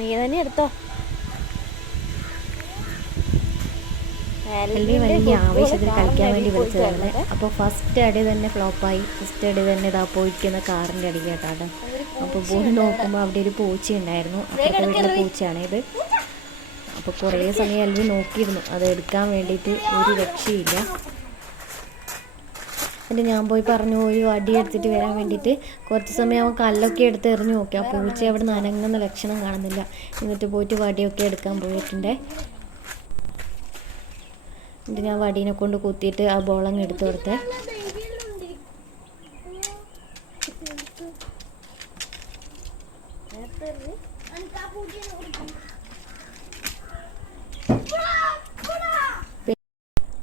നീ തന്നെ എടുത്തോ. എൽവി വലിയ ആവേശത്തിൽ കളിക്കാൻ വേണ്ടി വിളിച്ചതാണ്. അപ്പോൾ ഫസ്റ്റ് അടി തന്നെ ഫ്ലോപ്പായി. ഫസ്റ്റ് അടി തന്നെ ഇതാ പോയിരിക്കുന്ന കാറിൻ്റെ അടി കേട്ടാണ്. അപ്പോൾ പോയി നോക്കുമ്പോൾ അവിടെ ഒരു പൂച്ച ഉണ്ടായിരുന്നു. അപ്പുറത്തെ വീട്ടിലെ പൂച്ചയാണിത്. അപ്പോൾ കുറേ സമയം എൽവി നോക്കിയിരുന്നു അത് എടുക്കാൻ വേണ്ടിയിട്ട്, ഒരു രക്ഷയില്ല. എന്നിട്ട് ഞാൻ പോയി പറഞ്ഞു ഒരു വടി എടുത്തിട്ട് വരാൻ വേണ്ടിയിട്ട്. കുറച്ച് സമയം അവൻ കല്ലൊക്കെ എടുത്ത് എറിഞ്ഞു നോക്കി. ആ പൂച്ച അവിടെ നിന്ന് അനങ്ങുന്ന ലക്ഷണം കാണുന്നില്ല. എന്നിട്ട് പോയിട്ട് വടിയൊക്കെ എടുക്കാൻ പോയിട്ടുണ്ട്. എന്നിട്ട് ഞാൻ വടീനെ കൊണ്ട് കുത്തിയിട്ട് ആ ബോളങ്ങ് എടുത്തു കൊടുത്തേ.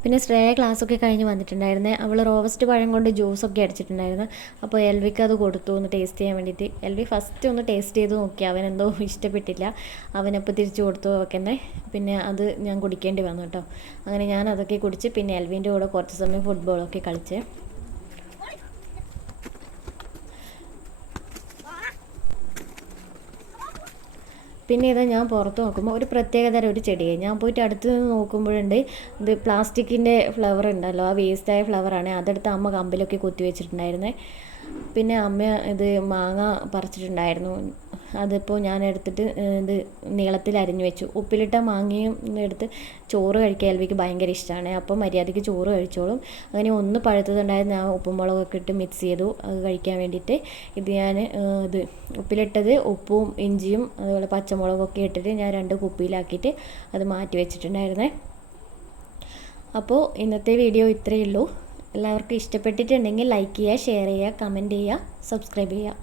പിന്നെ ശ്രേയ ക്ലാസ്സൊക്കെ കഴിഞ്ഞ് വന്നിട്ടുണ്ടായിരുന്നേ. അവൾ റോബസ്റ്റ് പഴം കൊണ്ട് ജ്യൂസൊക്കെ അടിച്ചിട്ടുണ്ടായിരുന്നു. അപ്പോൾ എൽവിക്ക് അത് കൊടുത്തു ഒന്ന് ടേസ്റ്റ് ചെയ്യാൻ വേണ്ടിയിട്ട്. എൽവി ഫസ്റ്റ് ഒന്ന് ടേസ്റ്റ് ചെയ്ത് നോക്കി. അവനെന്തോ ഇഷ്ടപ്പെട്ടില്ല. അവനപ്പോൾ തിരിച്ചു കൊടുത്തു അവക്കെന്നെ. പിന്നെ അത് ഞാൻ കുടിക്കേണ്ടി വന്നു കേട്ടോ. അങ്ങനെ ഞാൻ അതൊക്കെ കുടിച്ച് പിന്നെ എൽവിൻ്റെ കൂടെ കുറച്ച് സമയം ഫുട്ബോളൊക്കെ കളിച്ച്. പിന്നെ ഇതാ ഞാൻ പുറത്ത് നോക്കുമ്പോൾ ഒരു പ്രത്യേകതരം ഒരു ചെടിയെ ഞാൻ പോയിട്ട് അടുത്ത് നിന്ന് നോക്കുമ്പോഴുണ്ട് ഇത് പ്ലാസ്റ്റിക്കിൻ്റെ ഫ്ലവർ ഉണ്ടല്ലോ, ആ വേസ്റ്റായ ഫ്ലവറാണ്. അതെടുത്ത് അമ്മ കമ്പിലൊക്കെ കുത്തി വെച്ചിട്ടുണ്ടായിരുന്നേ. പിന്നെ അമ്മ ഇത് മാങ്ങ പറിച്ചിട്ടുണ്ടായിരുന്നു. അതിപ്പോൾ ഞാൻ എടുത്തിട്ട് ഇത് നീളത്തിൽ അരിഞ്ഞു വെച്ചു. ഉപ്പിലിട്ട മാങ്ങയും എടുത്ത് ചോറ് കഴിക്കാൻ എൽവിക്ക് ഭയങ്കര ഇഷ്ടമാണ്. അപ്പോൾ മര്യാദയ്ക്ക് ചോറ് കഴിച്ചോളും. അങ്ങനെ ഒന്ന് പഴുത്തതുണ്ടായിരുന്നു. ഞാൻ ഉപ്പും മുളകൊക്കെ ഇട്ട് മിക്സ് ചെയ്തു അത് കഴിക്കാൻ വേണ്ടിയിട്ട്. ഇത് ഞാൻ ഇത് ഉപ്പിലിട്ടത് ഉപ്പും ഇഞ്ചിയും അതുപോലെ പച്ചമുളകൊക്കെ ഇട്ടിട്ട് ഞാൻ 2 കുപ്പിയിലാക്കിയിട്ട് അത് മാറ്റി വെച്ചിട്ടുണ്ടായിരുന്നേ. അപ്പോൾ ഇന്നത്തെ വീഡിയോ ഇത്രയേ ഉള്ളൂ. എല്ലാവർക്കും ഇഷ്ടപ്പെട്ടിട്ടുണ്ടെങ്കിൽ ലൈക്ക് ചെയ്യുക, ഷെയർ ചെയ്യുക, കമൻറ്റ് ചെയ്യുക, സബ്സ്ക്രൈബ് ചെയ്യുക.